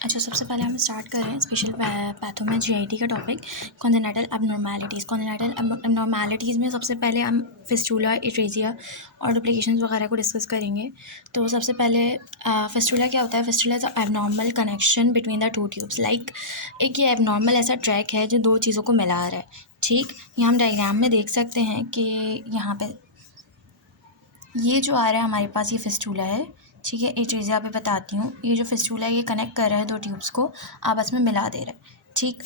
अच्छा, सबसे पहले हम स्टार्ट कर रहे हैं स्पेशल पैथो में जीआईटी का topic congenital abnormalities. Congenital abnormalities में सबसे पहले हम फिस्टुला, एट्रेजिया और डुप्लीकेशंस वगैरह को डिस्कस करेंगे। तो सबसे पहले फिस्टुला क्या होता है? Fistula is a abnormal connection between the two tubes. Like एक ये एबनॉर्मल ऐसा ट्रैक है जो दो चीज़ों को मिला रहा है। ठीक, ये हम डायग्राम में देख सकते हैं कि यहाँ पे ये जो आ रहा है हमारे पास, ये फिस्टुला है। ठीक है, एट्रेजिया पे बताती हूँ। ये जो फिस्टुला है ये कनेक्ट कर रहा है दो ट्यूब्स को, आपस में मिला दे रहा है। ठीक,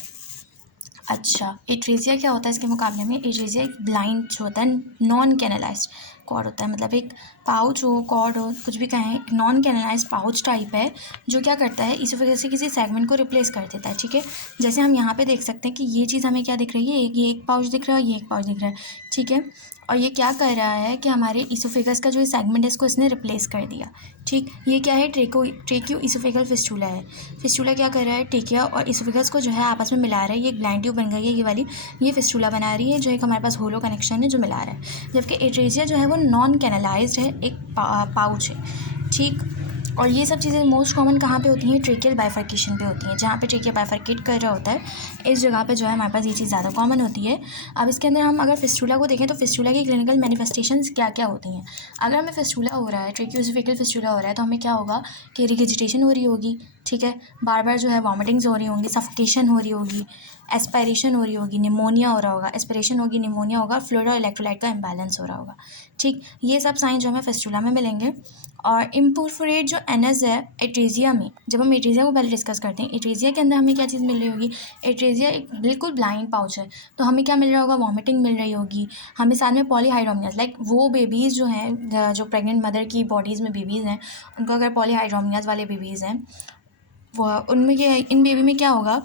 अच्छा, एट्रेजिया क्या होता है इसके मुकाबले में? एट्रेजिया एक ब्लाइंड जो होता है, नॉन कैनलाइज्ड कॉर्ड होता है। मतलब एक पाउच हो, कॉर्ड हो, कुछ भी कहें, एक नॉन कैनलाइज्ड पाउच टाइप है जो क्या करता है, इस वजह से किसी सेगमेंट को रिप्लेस कर देता है। ठीक है, जैसे हम यहाँ पे देख सकते हैं कि ये चीज़ हमें क्या दिख रही है, ये एक पाउच दिख रहा है, ये एक पाउच दिख रहा है। ठीक है, और ये क्या कर रहा है कि हमारे इसोफेगस का जो सेगमेंट है इसको इसने रिप्लेस कर दिया। ठीक, ये क्या है? ट्रेक्यू इसोफेगल फिस्टुला है। फिस्टुला क्या कर रहा है? ट्रेकिया और इसोफेगस को जो है आपस में मिला रहा है। ये एक ब्लाइंड ट्यूब बन गई है ये वाली, ये फिस्टुला बना रही है, जो एक हमारे पास होलो कनेक्शन है जो मिला रहा है। जबकि एट्रेजिया जो है वो नॉन कैनलाइज्ड है, एक पाउच है। ठीक, और ये सब चीज़ें मोस्ट कॉमन कहाँ पे होती हैं? ट्रेकियल बाइफर्केशन पे होती हैं। जहाँ पे ट्रेकिया बाइफर्केट कर रहा होता है, इस जगह पे जो है हमारे पास ये चीज़ ज़्यादा कॉमन होती है। अब इसके अंदर हम अगर फिस्टुला को देखें तो फिस्टुला की क्लिनिकल मैनिफेस्टेशंस क्या क्या होती हैं? अगर हमें फिस्टुला हो रहा है, ट्रेकियोइसोफेगल फिस्टुला हो रहा है, तो हमें क्या होगा कि रिगर्जिटेशन हो रही होगी। ठीक है, बार बार जो है वॉमिटिंग्स हो रही होंगी, सफोकेशन हो रही होगी, एस्पायरेशन हो रही होगी, निमोनिया हो रहा होगा, एस्पिरेशन होगी, निमोनिया होगा, फ्लूइड और इलेक्ट्रोलाइट का इम्बैलेंस हो रहा होगा। ठीक, ये सब साइन जो हमें फिस्टुला में मिलेंगे। और इम्परफोरेट जो एनस है एट्रेजिया में, जब हम एट्रेजिया को पहले डिस्कस करते हैं, एट्रेजिया के अंदर हमें क्या चीज़ मिल रही होगी? एट्रेजिया एक बिल्कुल ब्लाइंड पाउच है, तो हमें क्या मिल रहा होगा? वॉमिटिंग मिल रही होगी। हमें साथ में पॉलीहाइड्रोमियास, लाइक वो बेबीज़ जो हैं, जो प्रेग्नेंट मदर की बॉडीज़ में बेबीज़ हैं, उनको अगर पॉलीहाइड्रोमियास वाले बेबीज़ हैं, वो उनमें ये इन बेबी में क्या होगा?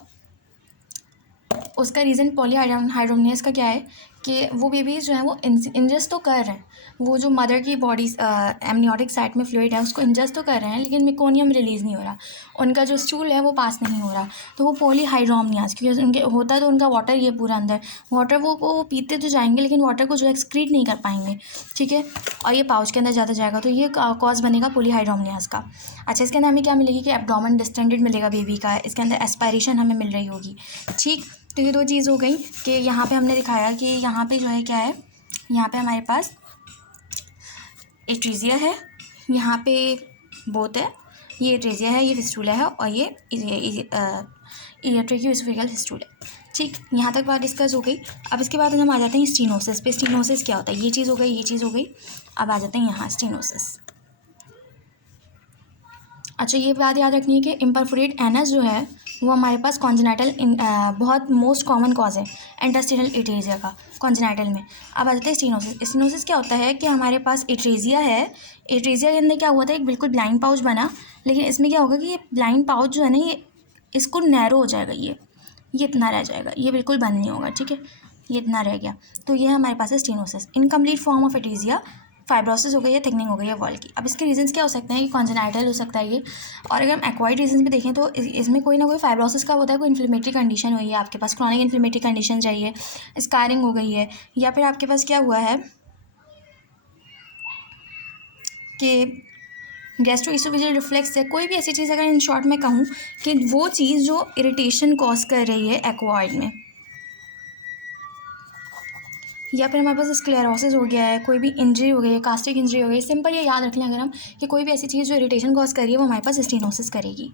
उसका रीज़न पॉलीहाइड्रोमियस का क्या है कि वो बेबीज़ जो हैं वो इंजेस्ट तो कर रहे हैं, वो जो मदर की बॉडी एमनियोटिक साइट में फ्लूइड है उसको इंजेस्ट तो कर रहे हैं, लेकिन मेकोनियम रिलीज़ नहीं हो रहा, उनका जो स्टूल है वो पास नहीं हो रहा। तो वो पॉलीहाइड्रोमियास, क्योंकि उनके होता तो उनका वाटर ये पूरा अंदर वाटर वो पीते तो जाएंगे, लेकिन वाटर को जो एक्सक्रीट नहीं कर पाएंगे। ठीक है, और ये पाउच के अंदर ज़्यादा जाएगा, तो ये कॉज बनेगा पॉलीहाइड्रोमियास का। अच्छा, इसके अंदर हमें क्या मिलेगी कि एब्डोमेन डिस्टेंडेड मिलेगा बेबी का, इसके अंदर एस्पायरेशन हमें मिल रही होगी। ठीक, तो ये दो चीज़ हो गई कि यहाँ पे हमने दिखाया कि यहाँ पे जो है क्या है, यहाँ पे हमारे पास एट्रेजिया है, यहाँ पे बोथ है, ये एट्रेजिया है, ये फिस्टुला है, और ये ट्रेकियोइसोफेगल फिस्टुला है। ठीक, यहाँ तक बात डिस्कस हो गई। अब इसके बाद हम आ जाते हैं स्टीनोसिस पे। स्टीनोसिस क्या होता है? ये चीज़ हो गई, ये चीज़ हो गई। अब आ जाते हैं यहाँ स्टीनोसिस। अच्छा, ये बात याद रखनी है कि इम्परफोरेट एनस जो है वो हमारे पास कॉन्जेनाइटल बहुत मोस्ट कॉमन कॉज है इंटेस्टिनल एट्रेजिया का कॉन्जेनाइटल में। अब आ जाते हैं स्टीनोसिस। स्टीनोसिस क्या होता है कि हमारे पास एट्रेजिया है, एट्रेजिया के अंदर क्या हुआ था, एक बिल्कुल ब्लाइंड पाउच बना, लेकिन इसमें क्या होगा कि ये ब्लाइंड पाउच जो है ना, ये इसको नैरो हो जाएगा, ये इतना रह जाएगा, ये बिल्कुल बंद नहीं होगा। ठीक है, ये इतना रह गया, तो ये हमारे पास है stenosis. Incomplete form of atresia, fibrosis हो गई है, थिकनिंग हो गई है वॉल की। अब इसके रीजंस क्या हो सकते हैं कि कॉन्जेनाइटल हो सकता है ये, और अगर हम एक्वायर्ड रीजंस भी देखें तो इसमें कोई ना कोई फाइब्रोसिस का होता है, कोई इन्फ्लेमेटरी कंडीशन हुई है आपके पास, क्रॉनिक इन्फ्लेमेटरी कंडीशन रही है, स्कारिंग हो गई है, या फिर आपके पास क्या हुआ है कि गैस्ट्रोइसोफेजियल रिफ्लेक्स है, कोई भी ऐसी चीज़ अगर इन शॉर्ट में कहूँ कि वो चीज़ जो इरिटेशन कॉज कर रही है एक्वायर्ड में, या फिर हमारे पास स्क्लेरोसिस हो गया है, कोई भी इंजरी हो गई है, कास्टिक इंजरी हो गई है। सिंपल ये याद रख लें अगर हम कि कोई भी ऐसी चीज़ जो इरिटेशन कॉज कर रही है वो हमारे पास स्टीनोसिस करेगी।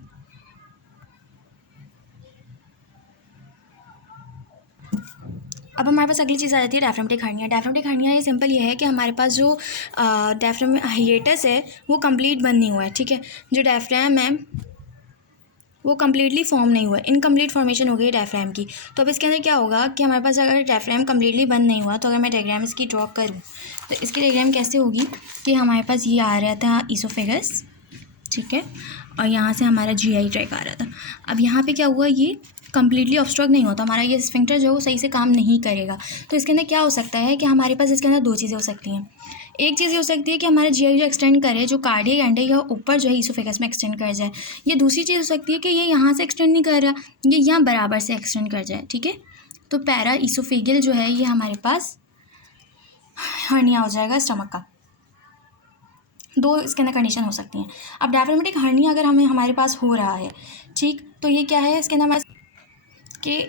अब हमारे पास अगली चीज़ आ जाती है डायफ्रामेटिक हर्निया। डायफ्रामेटिक हर्निया ये सिंपल ये है कि हमारे पास जो डायफ्राम हाइएटस है वो कंप्लीट बंद नहीं हुआ है। ठीक है, जो डायफ्राम है वो कम्प्लीटली फॉर्म नहीं हुआ है, इनकम्प्लीट फॉर्मेशन हो गई है डायफ्राम की। तो अब इसके अंदर क्या होगा कि हमारे पास अगर डायफ्राम कम्प्लीटली बंद नहीं हुआ, तो अगर मैं डायग्राम इसकी ड्रॉ करूँ तो इसकी डायग्राम कैसे होगी कि हमारे पास ये आ रहा था ईसोफेगस, ठीक है, और यहाँ से हमारा जीआई ट्रैक आ रहा था। अब यहाँ पे क्या हुआ, ये कम्प्लीटली ऑब्स्ट्रक्ट नहीं होता, हमारा ये स्फिंक्टर जो है वो सही से काम नहीं करेगा। तो इसके अंदर क्या हो सकता है कि हमारे पास इसके अंदर दो चीज़ें हो सकती हैं। एक चीज़ ये हो सकती है कि हमारा जीआई जो एक्सटेंड करे, जो कार्डियक एंड है, यह ऊपर जो है ईसोफेगस में एक्सटेंड कर जाए। ये दूसरी चीज़ हो सकती है कि ये यहाँ से एक्सटेंड नहीं कर रहा, ये यहाँ बराबर से एक्सटेंड कर जाए। ठीक है, तो पैरा ईसोफेगल जो है ये हमारे पास हर्निया हो जाएगा स्टमक का। दो इसके अंदर कंडीशन हो सकती हैं। अब डायफ्रामेटिक हर्निया अगर हमारे पास हो रहा है, ठीक, तो ये क्या है, इसके अंदर हमारे कि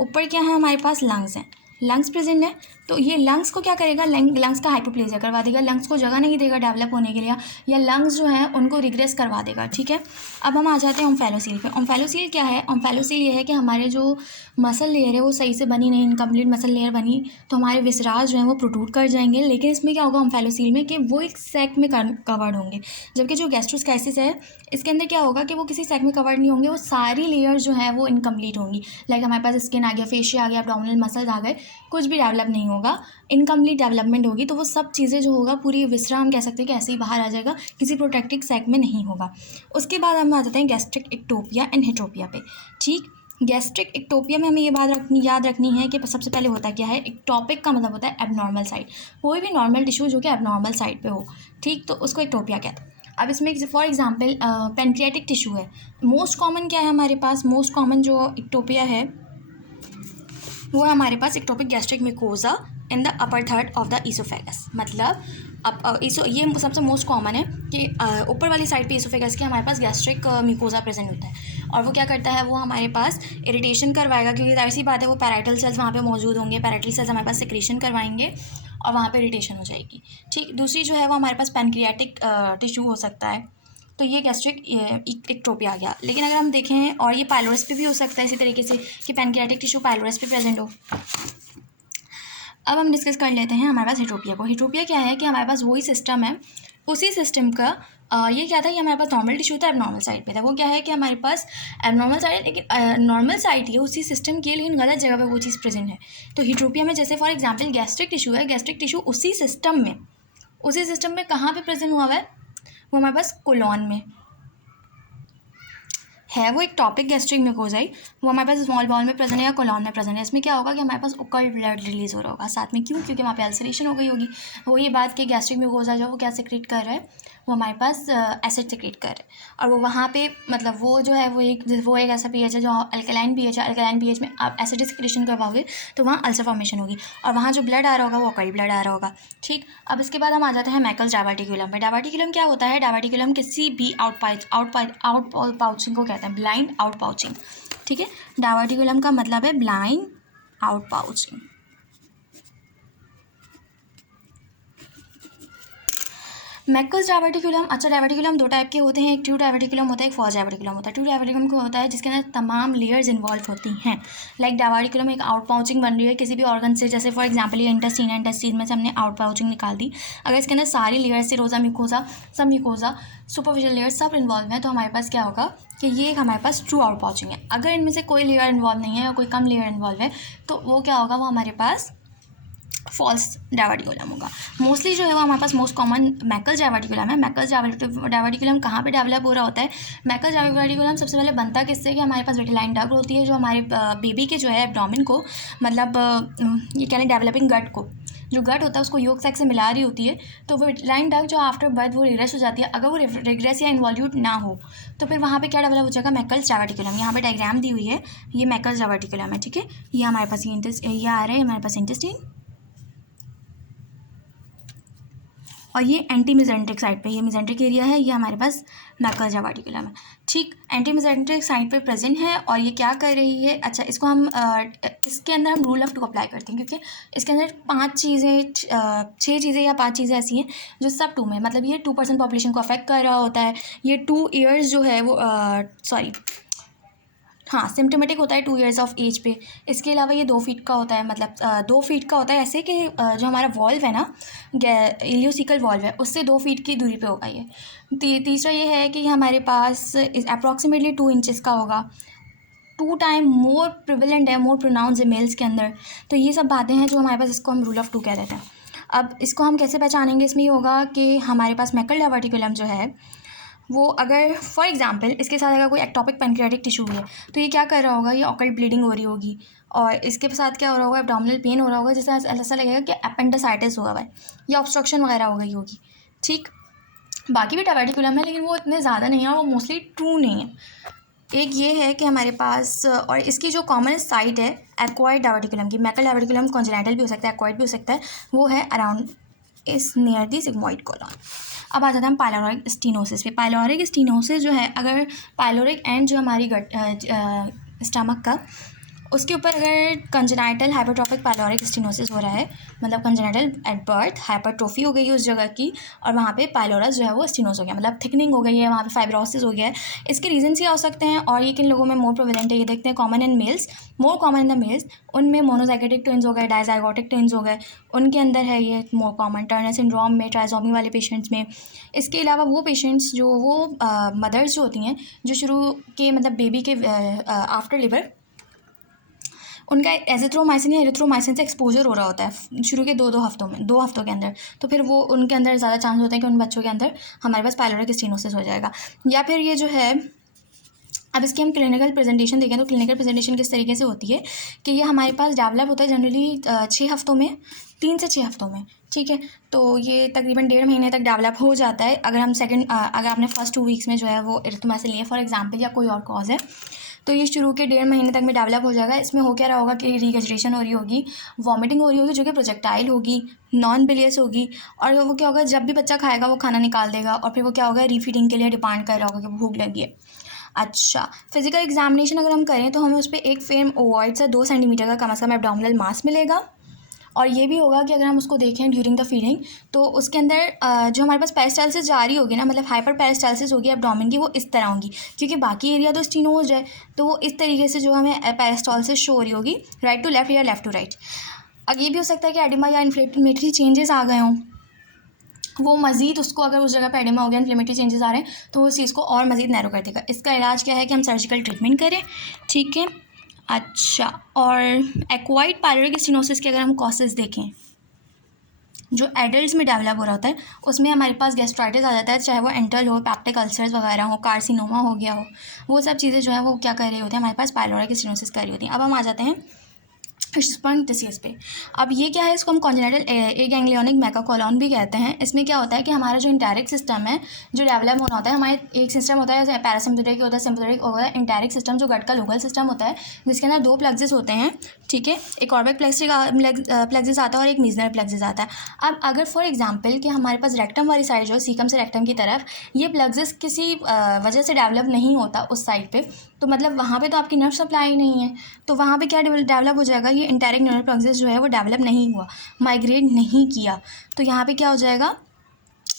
ऊपर क्या है, हमारे पास लंग्स हैं, लंग्स प्रेजेंट है, तो ये लंग्स को क्या करेगा, लंग्स का हाइपोप्लेजिया करवा देगा, लंग्स को जगह नहीं देगा डेवलप होने के लिए, या लंग्स जो है उनको रिग्रेस करवा देगा। ठीक है, अब हम आ जाते हैं ओम्फेलोसील पे। ओम्फेलोसील क्या है, ओम्फेलोसील ये है कि हमारे जो मसल लेयर है वो सही से बनी नहीं, इनकम्प्लीट मसल लेयर बनी, तो हमारे विसराज जो है वो प्रोट्रूड कर जाएंगे। लेकिन इसमें क्या होगा ओम्फेलोसील में, कि वो एक सैक में कवर्ड होंगे, जबकि जो गैस्ट्रोस्काइसिस है इसके अंदर क्या होगा कि वो किसी सैक में कवर्ड नहीं होंगे, वो सारी लेयर जो है वो इनकम्प्लीट होंगी। लाइक हमारे पास स्किन आ गया, फेशिया आ गया, एब्डोमिनल मसल्स आ गए, कुछ भी डेवलप नहीं होगा, इनकम्प्लीट डेवलपमेंट होगी। तो वो सब चीज़ें जो होगा पूरी विसरा हम कह सकते हैं कि ऐसे ही बाहर आ जाएगा, किसी प्रोटेक्टिव सैक में नहीं होगा। उसके बाद हम आ जाते हैं गैस्ट्रिक एक्टोपिया एंड हेटरोपिया पे। ठीक, गैस्ट्रिक एक्टोपिया में हमें ये बात याद रखनी है कि सबसे पहले होता क्या है, एक्टोपिक का मतलब होता है एबनॉर्मल साइड, कोई भी नॉर्मल टिश्यू जो कि एबनॉर्मल साइड पे हो, ठीक, तो उसको एक्टोपिया कहते हैं। अब इसमें फॉर एग्जांपल पेनक्रियाटिक टिश्यू है, मोस्ट कॉमन क्या है हमारे पास, मोस्ट कॉमन जो एक्टोपिया है वो है हमारे पास ectopic gastric mucosa in the upper third of the oesophagus. मतलब अब ये सबसे मोस्ट कॉमन है कि ऊपर वाली साइड पे ईसोफेगस के हमारे पास गैस्ट्रिक मिकोजा प्रेजेंट होता है, और वो क्या करता है, वो हमारे पास इरिटेशन करवाएगा, क्योंकि जाहिर सी बात है वो पैराइटल सेल्स वहाँ पे मौजूद होंगे, पैराइटल सेल्स हमारे पास सिक्रेशन करवाएंगे और वहाँ पे इरिटेशन हो जाएगी। ठीक, दूसरी जो है वो हमारे पास पैनक्रियाटिक टिश्यू हो सकता है, तो ये गैस्ट्रिक एक्टोपिया आ गया। लेकिन अगर हम देखें, और ये पाइलोरस पे भी हो सकता है इसी तरीके से कि पैनक्रियाटिक टिश्यू पाइलोरस पे प्रेजेंट हो। अब हम डिस्कस कर लेते हैं हमारे पास हेटरोपिया को। हेटरोपिया क्या है कि हमारे पास वही सिस्टम है, उसी सिस्टम का ये क्या था कि हमारे पास नॉर्मल टिश्यू था, एबनॉर्मल साइड पे था। वो क्या है कि हमारे पास एबनॉर्मल साइड, लेकिन नॉर्मल साइड ही है उसी सिस्टम की, लेकिन गलत जगह पे वो चीज़ प्रेजेंट है। तो हेटरोपिया में जैसे फॉर एग्जांपल गैस्ट्रिक टिश्यू है, गैस्ट्रिक टिश्यू उसी सिस्टम में कहाँ पे प्रेजेंट हुआ हुआ है, वो हमारे पास कोलॉन में है, वो एक टॉपिक गैस्ट्रिक मिकोजाई, वो हमारे पास स्मॉल बॉल में प्रेजेंट है या कोलॉन में प्रेजेंट है। इसमें क्या होगा कि हमारे पास ओकल्ट ब्लड रिलीज हो रहा होगा साथ में, क्यों, क्योंकि वहाँ पे अल्सरेशन हो गई होगी। वो ये बात कि गैस्ट्रिक मिकोजा जो वो क्या सिक्रेट कर रहा है, वो हमारे पास एसिड सिक्रेट कर रहा है, और वो वहाँ पे मतलब वो जो है वो एक ऐसा पीएच है जो अल्कलाइन पीएच है। अल्कलाइन पीएच में आप एसिडिक सिक्रेशन करवाओगे तो वहाँ अल्सर फॉर्मेशन होगी, और वहाँ जो ब्लड आ रहा होगा वो ओकल्ट ब्लड आ रहा होगा। ठीक, अब इसके बाद हम आ जाते हैं मैकल्स डायवर्टिकुलम पे। डायवर्टिकुलम क्या होता है, डायवर्टिकुलम किसी भी आउट पाउचिंग को कहते हैं, ब्लाइंड आउट पाउचिंग। ठीक है, डायवर्टिकुलम का मतलब है ब्लाइंड आउट पाउचिंग। मैकल्स डायवर्टिकुलम, अच्छा डायवर्टिकुलम दो टाइप के होते हैं, एक ट्रू डायवर्टिकुलम होता है, एक फॉल्स डायवर्टिकुलम होता है। ट्रू डायवर्टिकुलम को होता है जिसके अंदर तमाम लेयर्स इन्वॉल्व होती हैं। लाइक डायवर्टिकुलम एक आउट पाउचिंग बन रही है किसी भी ऑर्गन से, जैसे फॉर एग्जांपल ये इंटेस्टीन है, इंटेस्टीन में से हमने आउट पाउचिंग निकाल दी। अगर इसके अंदर सारी लेयर्स से रोजा मिकोजा, सब मिकोजा, सुपरफिशियल लेयर सब इन्वॉल्व है, तो हमारे पास क्या होगा कि ये हमारे पास ट्रू आउट पाउचिंग है। अगर इनमें से कोई लेयर इन्वॉल्व नहीं है या कोई कम लेयर इन्वॉल्व है, तो वो क्या होगा, वो हमारे पास फॉल्स डायवर्टिकुलम होगा। मोस्टली जो है वो हमारे पास मोस्ट कॉमन मैकल्स डायवर्टिकुलम है। मैकल्स डायवर्टिकुलम कहाँ पे डेवलप हो रहा होता है, मैकल्स डायवर्टिकुलम सबसे पहले बनता किससे कि हमारे पास विटिलाइन डक्ट होती है जो हमारे बेबी के जो है एब्डोमेन को, मतलब ये कह लें डेवलपिंग गट को, जो गट होता है उसको योग सैक से मिला रही होती है, तो वो विटिलाइन डक्ट जो आफ्टर बर्थ वो रिग्रेस हो जाती है। अगर वो रिग्रेस या इन्वॉल्यूट ना हो तो फिर वहाँ पे क्या डेवलप हो जाएगा, मैकल्स डायवर्टिकुलम। यहाँ पे डायग्राम दी हुई है, ये मैकल्स डायवर्टिकुलम है। ठीक है, ये हमारे पास ये आ रहा है हमारे पास इंटेस्टाइन, और ये एंटी मिजेंट्रिक साइड पे, ये मिजेंट्रिक एरिया है, ये हमारे पास मैकल्स डायवर्टिकुलम है। ठीक, एंटी मिजेंट्रिक साइड पे प्रेजेंट है, और ये क्या कर रही है, अच्छा इसको हम इसके अंदर हम रूल ऑफ टू अप्लाई करते हैं, क्योंकि इसके अंदर 6 चीज़ें या 5 चीज़ें ऐसी हैं जो सब 2 में, मतलब ये 2% पॉपुलेशन को अफेक्ट कर रहा होता है। ये 2 ईयर्स जो है वो सिम्टोमेटिक होता है 2 ईयर्स ऑफ एज पे। इसके अलावा ये 2 फीट का होता है, मतलब 2 फीट का होता है ऐसे कि जो हमारा वॉल्व है ना, इलियोसिकल वॉल्व है, उससे 2 फीट की दूरी पे होगा ये। तीसरा ये है कि हमारे पास अप्रॉक्सीमेटली 2 इंचज़ का होगा, 2 टाइम मोर प्रिविलेंट है, मोर प्रोनाउंस है मेल्स के अंदर। तो ये सब बातें हैं जो हमारे पास, इसको हम रूल ऑफ 2 कह देते हैं। अब इसको हम कैसे पहचानेंगे, इसमें ये होगा कि हमारे पास मैकल डायवर्टिकुलम जो है वो, अगर फॉर एग्जांपल इसके साथ अगर कोई एक्टोपिक पेनक्रियाटिक टिश्यू है तो ये क्या कर रहा होगा, ये ऑकल्ट ब्लीडिंग हो रही होगी, और इसके साथ क्या हो रहा होगा, एब्डोमिनल पेन हो रहा होगा, जिससे ऐसा लगेगा कि अपेंडिसाइटिस हुआ है या ऑब्स्ट्रक्शन वगैरह हो गई होगी। ठीक, बाकी भी डायवर्टिकुलम है लेकिन वो इतने ज़्यादा नहीं है और वो मोस्टली ट्रू नहीं है। एक ये है कि हमारे पास, और इसकी जो कॉमन साइट है एक्वायर्ड डायवर्टिकुलम की, मैकल डायवर्टिकुलम कॉन्जेनाइटल भी हो सकता है, एक्वायर्ड भी हो सकता है, वो है around is near the sigmoid column. अब आ जाता है हम पाइलोरिक स्टीनोसिस पे। पाइलोरिक स्टीनोसिस जो है, अगर पाइलोरिक एंड जो हमारी स्टमक का, उसके ऊपर अगर कंजेनाइटल हाइपरट्रॉफिक पाइलोरिक स्टीनोसिस हो रहा है, मतलब कंजेनाइटल एट बर्थ हाइपरट्रोफी हो गई है उस जगह की, और वहाँ पे पाइलोरस जो है वो स्टीनोस हो गया, मतलब थिकनिंग हो गई है, वहाँ पे फाइब्रोसिस हो गया है। इसके रीजन क्या हो सकते हैं, और ये किन लोगों में मोर प्रोविलेंट है, ये देखते हैं। Common in males, more common in the mails, उनमें मोनोजाइगोटिक ट्विंस हो गए, डायजाइगोटिक ट्विंस हो गए, उनके अंदर है ये मोर कॉमन। टर्नर सिंड्रोम में, ट्राइसोमी वाले पेशेंट्स में। इसके अलावा वो पेशेंट्स जो वो मदर्स जो होती हैं, जो शुरू के मतलब बेबी के आफ्टर लिवर, उनका एजिथ्रोमाइसिन या एरिथ्रोमाइसिन से एक्सपोजर हो रहा होता है शुरू के दो हफ्तों के अंदर, तो फिर वो उनके अंदर ज़्यादा चांस होते हैं कि उन बच्चों के अंदर हमारे पास पाइलोरिक स्टीनोसिस हो जाएगा। या फिर ये जो है, अब इसकी हम क्लिनिकल प्रेजेंटेशन देखें तो क्लिनिकल प्रेजेंटेशन किस तरीके से होती है कि ये हमारे पास डेवलप होता है जनरली 6 हफ्तों में, 3 से 6 हफ्तों में, ठीक है। तो ये तकरीबन 1.5 महीने तक डेवलप हो जाता है। अगर हम अगर आपने फर्स्ट 2 वीक्स में जो है वो एरिथ्रोमाइसिन लिए फॉर एग्जांपल, या कोई और कॉज है, तो ये शुरू के 1.5 महीने तक में डेवलप हो जाएगा। इसमें हो क्या रहा होगा कि रीगजरेशन हो रही होगी, वॉमिटिंग हो रही होगी जो कि प्रोजेक्टाइल होगी, नॉन बिलियस होगी, और वो क्या होगा, जब भी बच्चा खाएगा वो खाना निकाल देगा, और फिर वो क्या होगा, रीफीडिंग के लिए डिमांड कर रहा होगा कि भूख लगी है। अच्छा, फिजिकल एग्जामिनेशन अगर हम करें तो हमें उस पर एक फेम ओवॉइड से 2 सेंटीमीटर का कम से कम एब्डोमिनल मास मिलेगा। और ये भी होगा कि अगर हम उसको देखें ड्यूरिंग द फीडिंग, तो उसके अंदर जो हमारे पास पेरिस्टाल्सिस जा रही होगी ना, मतलब हाइपर पेरिस्टाल्सिस होगी एब्डोमेन की, वो इस तरह होगी, क्योंकि बाकी एरिया तो स्टीनोज है, तो वो इस तरीके से जो हमें पेरिस्टाल्सिस शो हो रही होगी, राइट टू लेफ्ट या लेफ्ट टू राइट। अब ये भी हो सकता है कि एडिमा या इन्फ्लेमेटरी चेंजेस आ गए हों, वो मज़ीद उसको, अगर उस जगह पे एडिमा हो गया, इन्फ्लेमेटरी चेंजेस आ रहे हैं, तो वो उस चीज़ को और मज़ीद नैरो कर देगा। इसका इलाज क्या है कि हम सर्जिकल ट्रीटमेंट करें, ठीक है। अच्छा, और एक्वाइड पाइलोरिक स्टीनोसिस के अगर हम कॉसेस देखें, जो एडल्ट्स में डेवलप हो रहा होता है, उसमें हमारे पास गैस्ट्राइटिस आ जाता है, चाहे वो एंटल हो, पैप्टिक अल्सर्स वगैरह हो, कार्सिनोमा हो गया हो, वो सब चीज़ें जो है वो क्या कर रही होती हैं, हमारे पास पाइलोरिक स्टीनोसिस कर रही होती हैं। अब हम आ जाते हैं स्पॉन्ज डिसीज पे। अब ये क्या है, इसको हम कॉन्जेनिटल ए गैंग्लियोनिक मेगाकोलॉन भी कहते हैं। इसमें क्या होता है कि हमारा जो इंटैरिक सिस्टम है, जो डेवलप होना होता है, हमारे एक सिस्टम होता है पैरासिम्पथेटिक होता है, सिम्पथेटिक होता है, इंटैरिक सिस्टम जो गट का लोकल सिस्टम होता है, जिसके अंदर 2 प्लेक्सिस होते हैं, ठीक है। एक ऑर्बिक प्लेक्सिस आता है और एक मीजनर प्लेक्सिस आता है। अब अगर फॉर एग्जांपल कि हमारे पास रेक्टम वाली साइड जो सीकम से रेक्टम की तरफ ये प्लेक्सिस किसी वजह से डेवलप नहीं होता उस साइड पे, तो मतलब वहाँ पे तो आपकी नर्व सप्लाई नहीं है, तो वहाँ पे क्या डेवलप हो जाएगा, ये इंटैरिक न्यूरल प्लेक्सिस जो है वो डेवलप नहीं हुआ, माइग्रेट नहीं किया, तो यहाँ पे क्या हो जाएगा,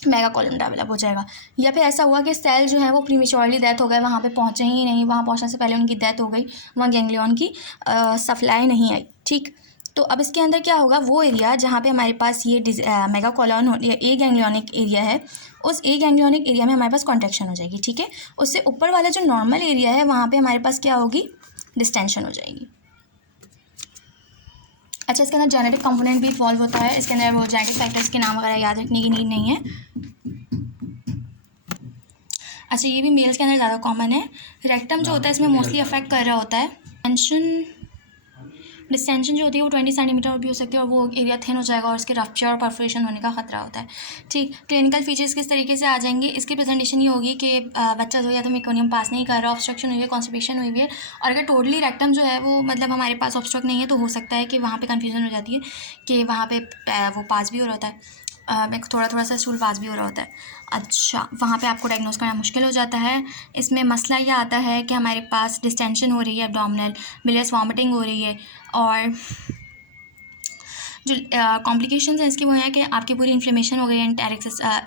मेगाकोलॉन डेवलप हो जाएगा। या फिर ऐसा हुआ कि सेल जो है वो प्रीमेच्योरली डेथ हो गए, वहाँ पे पहुँचे ही नहीं, वहाँ पहुँचने से पहले उनकी डेथ हो गई, वहाँ गैंग्लियन की सप्लाई नहीं आई, ठीक। तो अब इसके अंदर क्या होगा, वो एरिया जहाँ पे हमारे पास ये मेगाकोलॉन या ए गैंग्लियोनिक एरिया है, उस ए गैंग्लियोनिक एरिया में हमारे पास कॉन्ट्रैक्शन हो जाएगी, ठीक है। उससे ऊपर वाला जो नॉर्मल एरिया है, वहाँ पे हमारे पास क्या होगी, डिस्टेंशन हो जाएगी। अच्छा, इसके अंदर जेनेटिक कंपोनेंट भी इन्वॉल्व होता है, इसके अंदर वो जेनेटिक फैक्टर्स के नाम वगैरह याद रखने की नीड नहीं है। अच्छा, ये भी मेल्स के अंदर ज़्यादा कॉमन है। रेक्टम जो होता है इसमें मोस्टली अफेक्ट कर रहा होता है। डिस्टेंशन जो होती है वो 20 सेंटीमीटर भी हो सकती है, और वो एरिया थिन हो जाएगा और इसके रप्चर और परफोरेशन होने का खतरा होता है, ठीक। क्लिनिकल फीचर्स किस तरीके से आ जाएंगे, इसकी प्रेजेंटेशन ये होगी कि बच्चा जो या तो मेकोनियम पास नहीं कर रहा, ऑब्स्ट्रक्शन हुई है, कॉन्स्टिपेशन हुई है, और अगर टोटली रेक्टम जो है वो मतलब हमारे पास ऑब्स्ट्रक्ट नहीं है, तो हो सकता है कि वहाँ पे कन्फ्यूजन हो जाती है कि वहाँ पे वो पास भी हो रहा होता है, थोड़ा सा स्टूल पास भी हो रहा होता है। अच्छा, वहाँ पे आपको डायग्नोस करना मुश्किल हो जाता है। इसमें मसला ये आता है कि हमारे पास डिस्टेंशन हो रही है एब्डोमिनल, बिलियस वॉमिटिंग हो रही है, और जो कॉम्प्लिकेशंस हैं इसकी वो हैं कि आपकी पूरी इन्फ्लेमेशन हो गई है,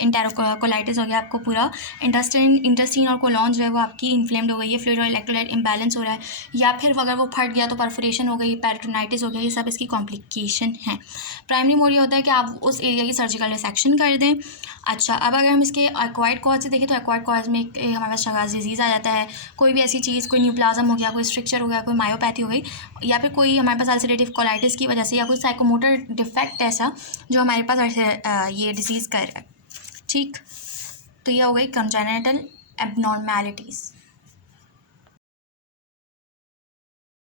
इंटेरोकोलाइटिस हो गया, आपको पूरा इंटेस्टीन और कोलॉन जो है वो आपकी इन्फ्लेम्ड हो गई है, फ्लूइड और इलेक्ट्रोलाइट इम्बैलेंस हो रहा है, या फिर अगर वो फट गया तो परफोरेशन हो गई, पेरिटोनाइटिस हो गया, ये सब इसकी कॉम्प्लिकेशन हैं। प्राइमरी मोड ये होता है कि आप उस एरिया की सर्जिकल रिसेक्शन कर दें। अच्छा, अब अगर हम इसके एक्वायर्ड कॉज से देखें तो एक्वायर्ड कॉज में हमारे पास शगास डिजीज़ आ जाता है, कोई भी ऐसी चीज़, कोई न्यूप्लाज्म हो गया, कोई स्ट्रिक्चर हो गया, कोई मायोपैथी हो गई, या फिर कोई हमारे पास अल्सरेटिव कोलाइटिस की वजह से, या कोई साइकोमोटर डिफेक्ट ऐसा जो हमारे पास ये डिसीज़ कर रहा है, ठीक। तो ये हो गई कंजेनिटल एबनॉर्मैलिटीज़।